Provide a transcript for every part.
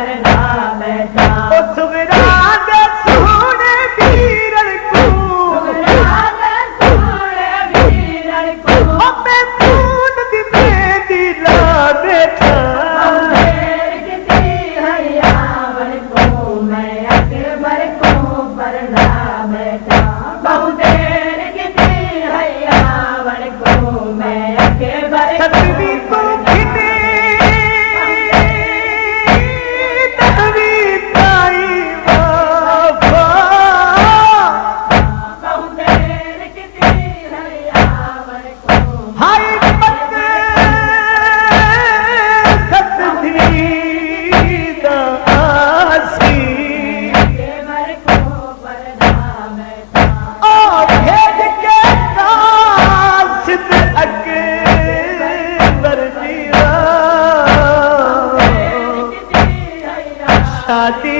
परना बैठा सुगरा दे सोने वीरन को मैं पून दी मेरी ला बैठा सतवी को खिने तहवी ताई बाबा हाय पत सतवी दासी ओ भेद के कासिद अके शादी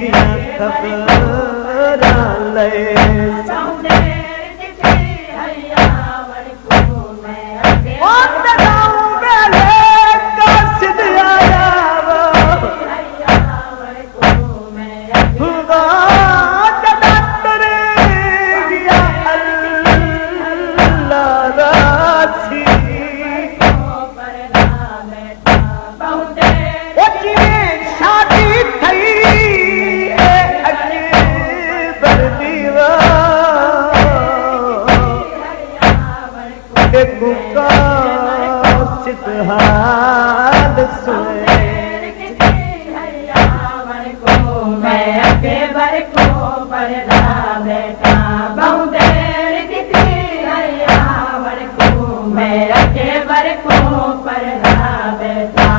दिया खबरां ले ओ तगाऊं मेले कासिद आया हुआ डॉक्टर या अल्लाह रासी हाल सुने मैं अके बर को परना बैठा बहु देर कितनी हरियावर को मैं अके बर को परना बैठा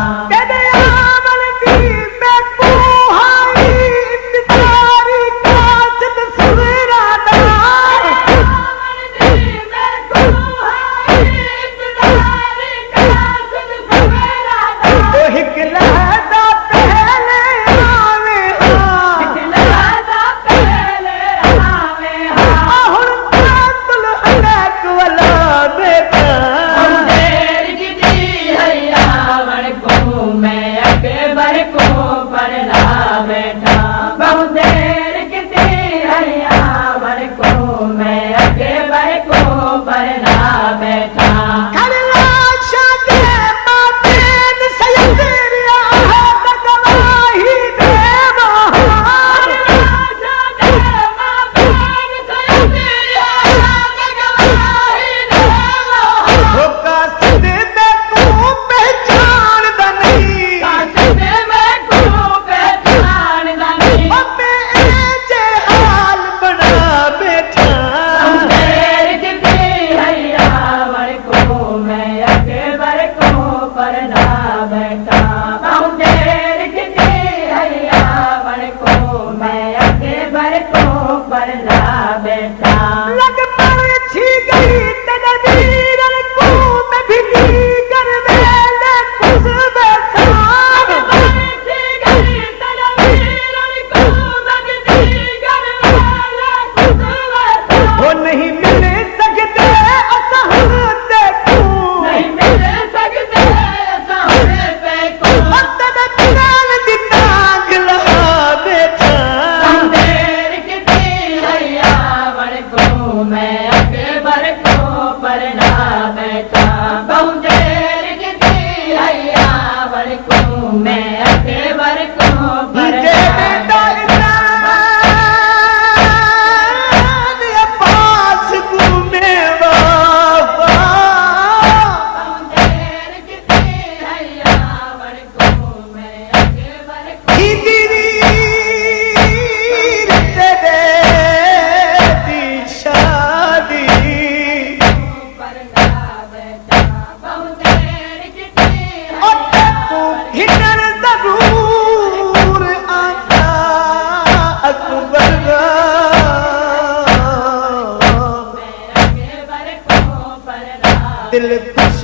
दिल खुश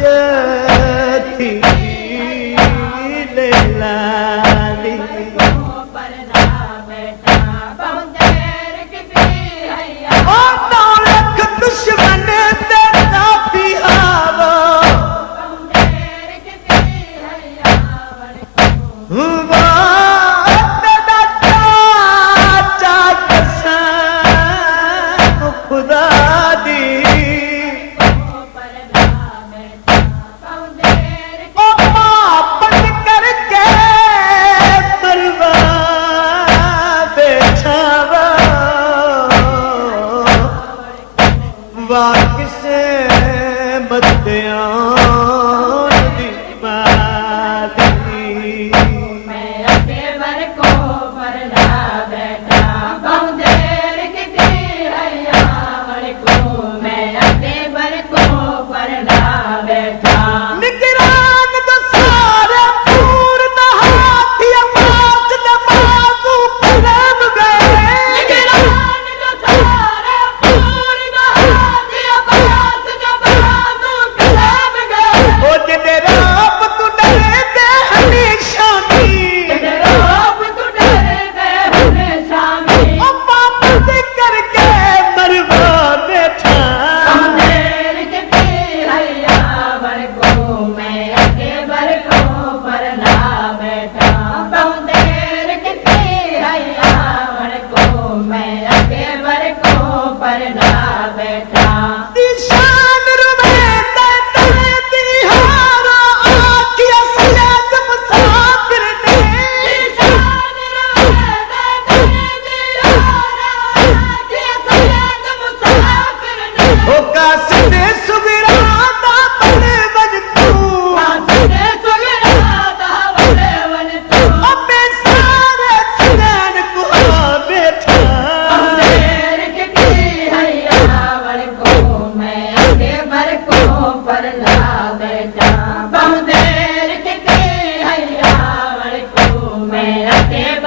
थी ले लाली ओ दौलत दुश्मन तेरा भी आवा हुआ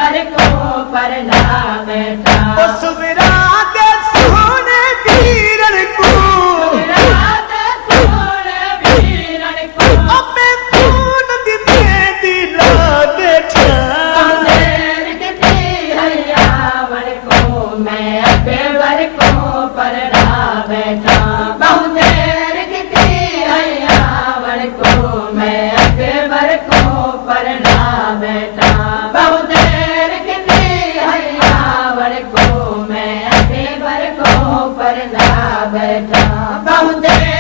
बर को परला बैठा उस विराट सोने वीरन को रात सोने वीरन को अपने खून दी मेहंदी ला बैठा देर किती हैया बर को मैं अबे बर को परला बैठा बहुत देर किती हैया बर को मैं अबे बर को परला बैठा बहुत देर किती हैया बर को मैं अबे बर को परला बैठा बहुत देर